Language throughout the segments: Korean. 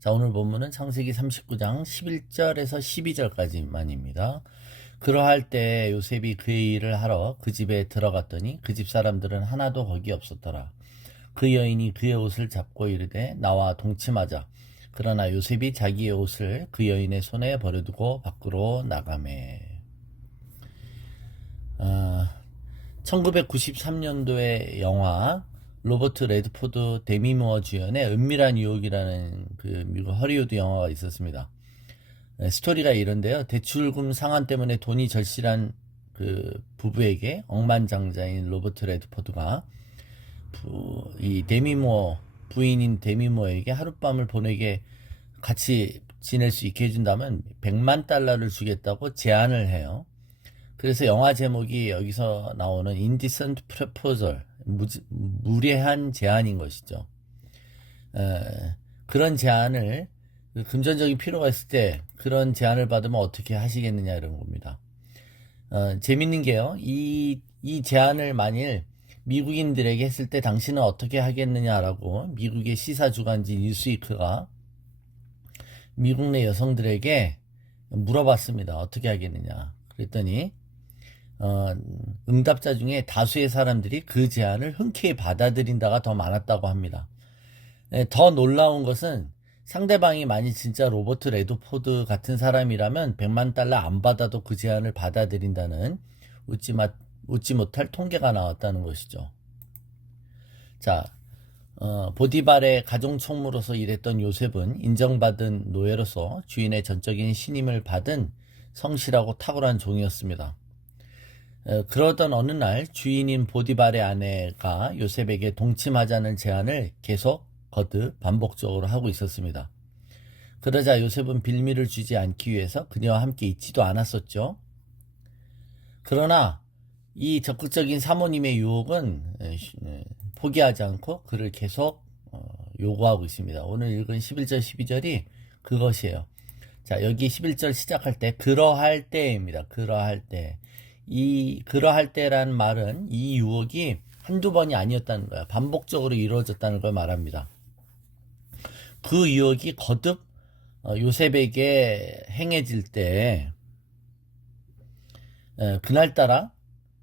자, 오늘 본문은 창세기 39장 11절에서 12절까지만입니다. 그러할 때 요셉이 그의 일을 하러 그 집에 들어갔더니 그 집 사람들은 하나도 거기 없었더라. 그 여인이 그의 옷을 잡고 이르되 나와 동침하자. 그러나 요셉이 자기의 옷을 그 여인의 손에 버려두고 밖으로 나가매. 1993년도의 영화 로버트 레드포드 데미 무어 주연의 은밀한 유혹이라는 그 미국 허리우드 영화가 있었습니다. 스토리가 이런데요. 대출금 상환 때문에 돈이 절실한 그 부부에게 억만장자인 로버트 레드포드가 이 데미 무어 부인인 데미 무어에게 하룻밤을 보내게 같이 지낼 수 있게 해준다면 100만 달러를 주겠다고 제안을 해요. 그래서 영화 제목이 여기서 나오는 Indecent Proposal, 무례한 제안인 것이죠. 그런 제안을 금전적인 필요가 있을 때 그런 제안을 받으면 어떻게 하시겠느냐 이런 겁니다. 재밌는 게요. 이 제안을 만일 미국인들에게 했을 때 당신은 어떻게 하겠느냐라고 미국의 시사주간지 뉴스위크가 미국 내 여성들에게 물어봤습니다. 어떻게 하겠느냐. 그랬더니 응답자 중에 다수의 사람들이 그 제안을 흔쾌히 받아들인다가 더 많았다고 합니다. 더 놀라운 것은 상대방이 만약 진짜 로버트 레드포드 같은 사람이라면 100만 달러 안 받아도 그 제안을 받아들인다는 웃지 못할 통계가 나왔다는 것이죠. 자, 보디발의 가정총무로서 일했던 요셉은 인정받은 노예로서 주인의 전적인 신임을 받은 성실하고 탁월한 종이었습니다. 그러던 어느 날 주인인 보디발의 아내가 요셉에게 동침하자는 제안을 계속 거듭 반복적으로 하고 있었습니다. 그러자 요셉은 빌미를 주지 않기 위해서 그녀와 함께 있지도 않았었죠. 그러나 이 적극적인 사모님의 유혹은 포기하지 않고 그를 계속 요구하고 있습니다. 오늘 읽은 11절 12절이 그것이에요. 자, 여기 11절 시작할 때 그러할 때입니다. 그러할 때. 이 그러할 때라는 말은 이 유혹이 한두 번이 아니었다는 거야. 반복적으로 이루어졌다는 걸 말합니다. 그 유혹이 거듭 요셉에게 행해질 때 그날따라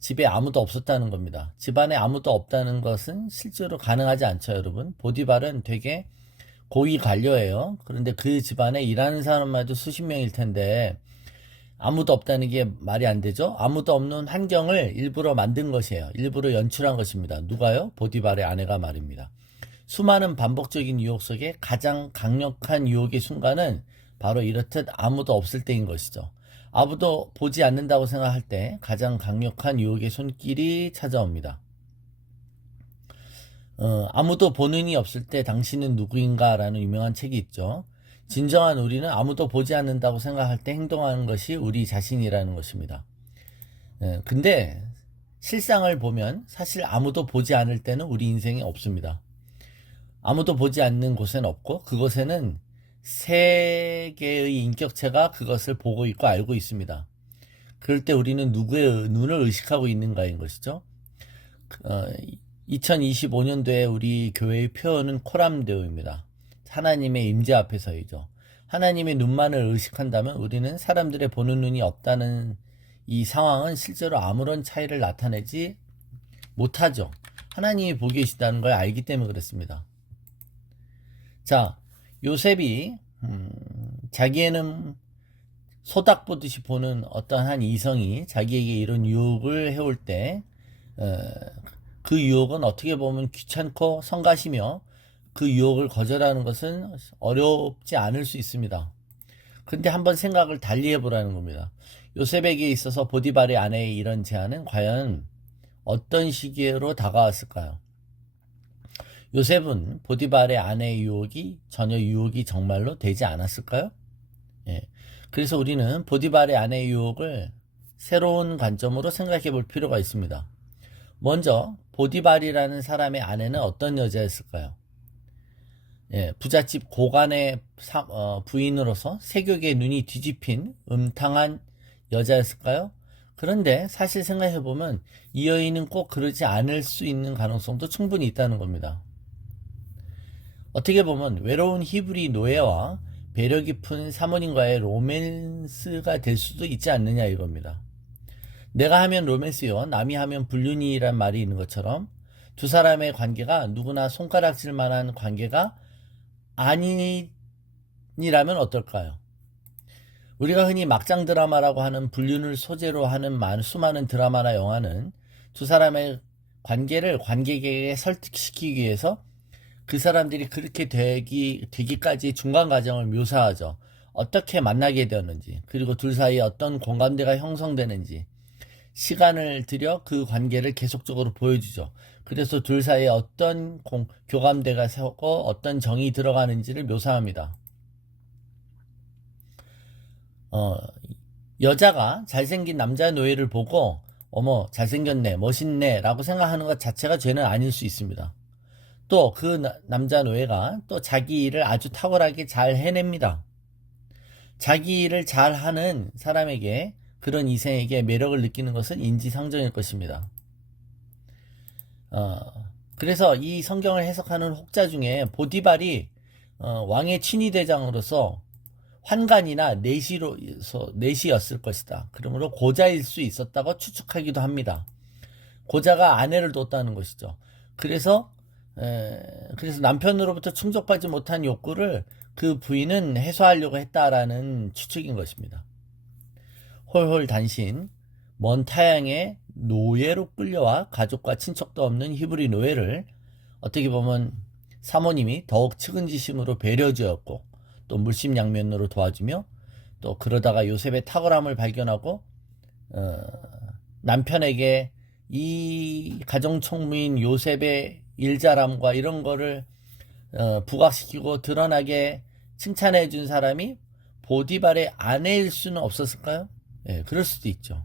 집에 아무도 없었다는 겁니다. 집안에 아무도 없다는 것은 실제로 가능하지 않죠, 여러분. 보디발은 되게 고위 관료예요. 그런데 그 집안에 일하는 사람만 해도 수십 명일 텐데 아무도 없다는 게 말이 안 되죠. 아무도 없는 환경을 일부러 만든 것이에요. 일부러 연출한 것입니다. 누가요? 보디발의 아내가 말입니다. 수많은 반복적인 유혹 속에 가장 강력한 유혹의 순간은 바로 이렇듯 아무도 없을 때인 것이죠. 아무도 보지 않는다고 생각할 때 가장 강력한 유혹의 손길이 찾아옵니다. 아무도 보는 이 없을 때 당신은 누구인가 라는 유명한 책이 있죠. 진정한 우리는 아무도 보지 않는다고 생각할 때 행동하는 것이 우리 자신이라는 것입니다. 근데 실상을 보면 사실 아무도 보지 않을 때는 우리 인생에 없습니다. 아무도 보지 않는 곳에는 없고 그곳에는 세 개의 인격체가 그것을 보고 있고 알고 있습니다. 그럴 때 우리는 누구의 눈을 의식하고 있는가인 것이죠. 2025년도에 우리 교회의 표어는 코람데오입니다. 하나님의 임재 앞에서이죠. 하나님의 눈만을 의식한다면 우리는 사람들의 보는 눈이 없다는 이 상황은 실제로 아무런 차이를 나타내지 못하죠. 하나님이 보고 계시다는 걸 알기 때문에 그렇습니다. 자, 요셉이 자기에는 소닥 보듯이 보는 어떤 한 이성이 자기에게 이런 유혹을 해올 때 그 유혹은 어떻게 보면 귀찮고 성가시며 그 유혹을 거절하는 것은 어렵지 않을 수 있습니다. 근데 한번 생각을 달리 해보라는 겁니다. 요셉에게 있어서 보디발의 아내의 이런 제안은 과연 어떤 시기로 다가왔을까요? 요셉은 보디발의 아내의 유혹이 전혀 유혹이 정말로 되지 않았을까요? 예. 그래서 우리는 보디발의 아내의 유혹을 새로운 관점으로 생각해 볼 필요가 있습니다. 먼저 보디발이라는 사람의 아내는 어떤 여자였을까요? 예, 부잣집 고관의 부인으로서 세격의 눈이 뒤집힌 음탕한 여자였을까요? 그런데 사실 생각해보면 이 여인은 꼭 그러지 않을 수 있는 가능성도 충분히 있다는 겁니다. 어떻게 보면 외로운 히브리 노예와 배려 깊은 사모님과의 로맨스가 될 수도 있지 않느냐 이겁니다. 내가 하면 로맨스요, 남이 하면 불륜이란 말이 있는 것처럼 두 사람의 관계가 누구나 손가락질 만한 관계가 아니라면 어떨까요? 우리가 흔히 막장 드라마라고 하는 불륜을 소재로 하는 수많은 드라마나 영화는 두 사람의 관계를 관객에게 설득시키기 위해서 그 사람들이 그렇게 되기까지 중간 과정을 묘사하죠. 어떻게 만나게 되었는지, 그리고 둘 사이에 어떤 공감대가 형성되는지, 시간을 들여 그 관계를 계속적으로 보여주죠. 그래서 둘 사이에 어떤 교감대가 세우고 어떤 정이 들어가는지를 묘사합니다. 여자가 잘생긴 남자 노예를 보고 어머 잘생겼네 멋있네 라고 생각하는 것 자체가 죄는 아닐 수 있습니다. 또 그 남자 노예가 또 자기 일을 아주 탁월하게 잘 해냅니다. 자기 일을 잘하는 사람에게, 그런 이성에게 매력을 느끼는 것은 인지상정일 것입니다. 그래서 이 성경을 해석하는 혹자 중에 보디발이 왕의 친위대장으로서 환관이나 내시였을 것이다. 그러므로 고자일 수 있었다고 추측하기도 합니다. 고자가 아내를 뒀다는 것이죠. 그래서 남편으로부터 충족받지 못한 욕구를 그 부인은 해소하려고 했다라는 추측인 것입니다. 홀홀 단신, 먼 타양의 노예로 끌려와 가족과 친척도 없는 히브리 노예를 어떻게 보면 사모님이 더욱 측은지심으로 배려주었고 또 물심양면으로 도와주며, 또 그러다가 요셉의 탁월함을 발견하고 남편에게 이 가정총무인 요셉의 일잘함과 이런 거를 부각시키고 드러나게 칭찬해 준 사람이 보디발의 아내일 수는 없었을까요? 예, 그럴 수도 있죠.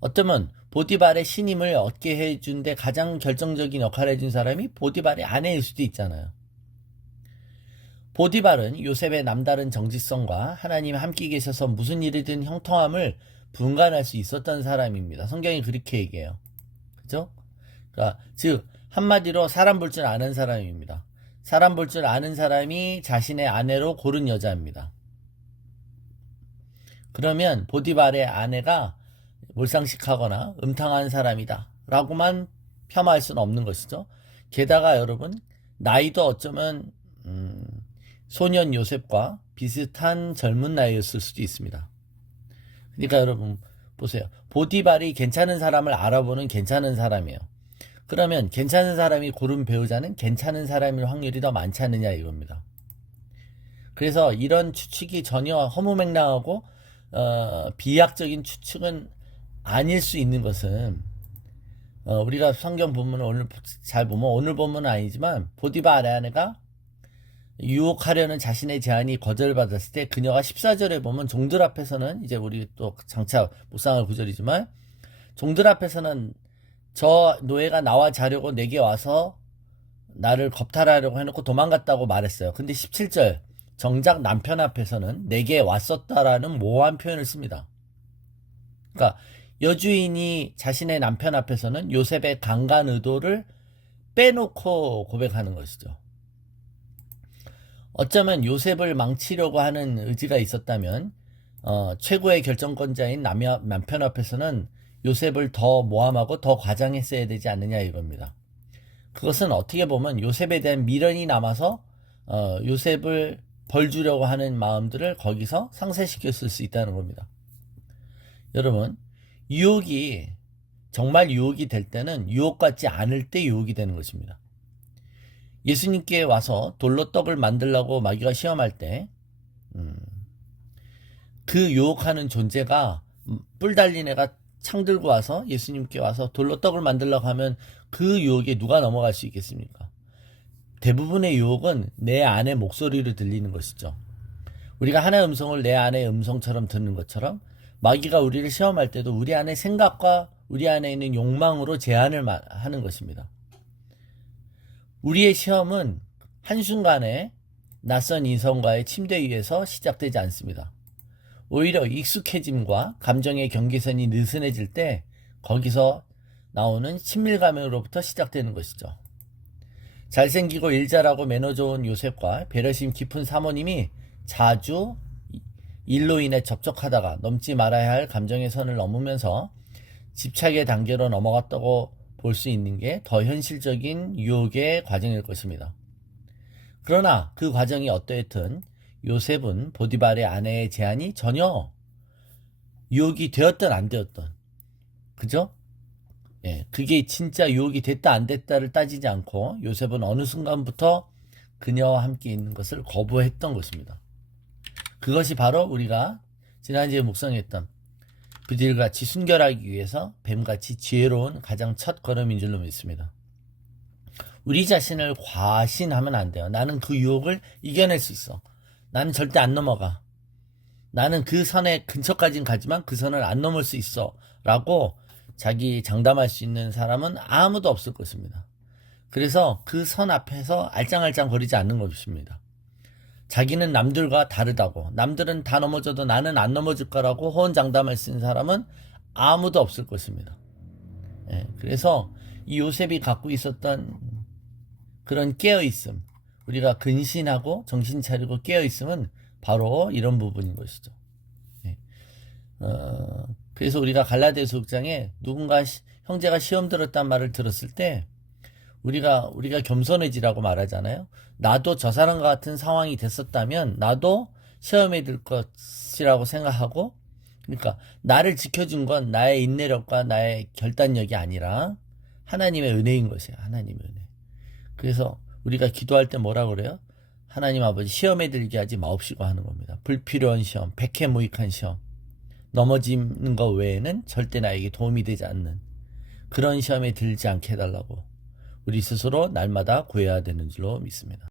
어쩌면 보디발의 신임을 얻게 해준 데 가장 결정적인 역할을 해준 사람이 보디발의 아내일 수도 있잖아요. 보디발은 요셉의 남다른 정직성과 하나님 함께 계셔서 무슨 일이든 형통함을 분간할 수 있었던 사람입니다. 성경이 그렇게 얘기해요. 그죠? 그러니까 즉 한마디로 사람 볼 줄 아는 사람입니다. 사람 볼 줄 아는 사람이 자신의 아내로 고른 여자입니다. 그러면 보디발의 아내가 몰상식하거나 음탕한 사람이다 라고만 폄하할 수는 없는 것이죠. 게다가 여러분, 나이도 어쩌면 소년 요셉과 비슷한 젊은 나이였을 수도 있습니다. 그러니까 여러분 보세요. 보디발이 괜찮은 사람을 알아보는 괜찮은 사람이에요. 그러면 괜찮은 사람이 고른 배우자는 괜찮은 사람일 확률이 더 많지 않느냐 이겁니다. 그래서 이런 추측이 전혀 허무맹랑하고 비약적인 추측은 아닐 수 있는 것은 우리가 성경 본문을 오늘 잘 보면, 오늘 본문은 아니지만 보디발 아내가 유혹하려는 자신의 제안이 거절받았을 때 그녀가 14절에 보면 종들 앞에서는, 이제 우리 또 장차 묵상할 구절이지만, 종들 앞에서는 저 노예가 나와 자려고 내게 와서 나를 겁탈하려고 해놓고 도망갔다고 말했어요. 근데 17절 정작 남편 앞에서는 내게 왔었다라는 모호한 표현을 씁니다. 그러니까 여주인이 자신의 남편 앞에서는 요셉의 강간 의도를 빼놓고 고백하는 것이죠. 어쩌면 요셉을 망치려고 하는 의지가 있었다면 최고의 결정권자인 남편 앞에서는 요셉을 더 모함하고 더 과장했어야 되지 않느냐 이겁니다. 그것은 어떻게 보면 요셉에 대한 미련이 남아서 요셉을 벌주려고 하는 마음들을 거기서 상쇄시켰을 수 있다는 겁니다. 여러분, 유혹이 정말 유혹이 될 때는 유혹 같지 않을 때 유혹이 되는 것입니다. 예수님께 와서 돌로 떡을 만들라고 마귀가 시험할 때 그 유혹하는 존재가 뿔 달린 애가 창 들고 와서 예수님께 와서 돌로 떡을 만들라고 하면 그 유혹에 누가 넘어갈 수 있겠습니까? 대부분의 유혹은 내 안의 목소리로 들리는 것이죠. 우리가 하나의 음성을 내 안의 음성처럼 듣는 것처럼 마귀가 우리를 시험할 때도 우리 안의 생각과 우리 안에 있는 욕망으로 제한을 하는 것입니다. 우리의 시험은 한순간에 낯선 이성과의 침대 위에서 시작되지 않습니다. 오히려 익숙해짐과 감정의 경계선이 느슨해질 때 거기서 나오는 친밀감으로부터 시작되는 것이죠. 잘생기고 일 잘하고 매너 좋은 요셉과 배려심 깊은 사모님이 자주 일로 인해 접촉하다가 넘지 말아야 할 감정의 선을 넘으면서 집착의 단계로 넘어갔다고 볼 수 있는 게 더 현실적인 유혹의 과정일 것입니다. 그러나 그 과정이 어떠했든 요셉은 보디발의 아내의 제안이 전혀 유혹이 되었든 안 되었든, 그죠? 예, 그게 진짜 유혹이 됐다 안 됐다를 따지지 않고 요셉은 어느 순간부터 그녀와 함께 있는 것을 거부했던 것입니다. 그것이 바로 우리가 지난주에 묵상했던 그들같이 순결하기 위해서 뱀같이 지혜로운 가장 첫 걸음인 줄로 믿습니다. 우리 자신을 과신하면 안 돼요. 나는 그 유혹을 이겨낼 수 있어. 나는 절대 안 넘어가. 나는 그 선의 근처까지는 가지만 그 선을 안 넘을 수 있어. 라고 자기 장담할 수 있는 사람은 아무도 없을 것입니다. 그래서 그 선 앞에서 알짱알짱 거리지 않는 것입니다. 자기는 남들과 다르다고, 남들은 다 넘어져도 나는 안 넘어질 거라고 호언장담할 수 있는 사람은 아무도 없을 것입니다. 예, 그래서 이 요셉이 갖고 있었던 그런 깨어있음, 우리가 근신하고 정신 차리고 깨어있음은 바로 이런 부분인 것이죠. 예. 그래서 우리가 갈라디아서 6장에 누군가 형제가 시험 들었단 말을 들었을 때 우리가 겸손해지라고 말하잖아요. 나도 저 사람과 같은 상황이 됐었다면 나도 시험에 들 것이라고 생각하고, 그러니까 나를 지켜준 건 나의 인내력과 나의 결단력이 아니라 하나님의 은혜인 것이에요. 하나님의 은혜. 그래서 우리가 기도할 때 뭐라 그래요? 하나님 아버지 시험에 들게 하지 마옵시고 하는 겁니다. 불필요한 시험, 백해무익한 시험, 넘어지는 것 외에는 절대 나에게 도움이 되지 않는 그런 시험에 들지 않게 해달라고 우리 스스로 날마다 구해야 되는 줄로 믿습니다.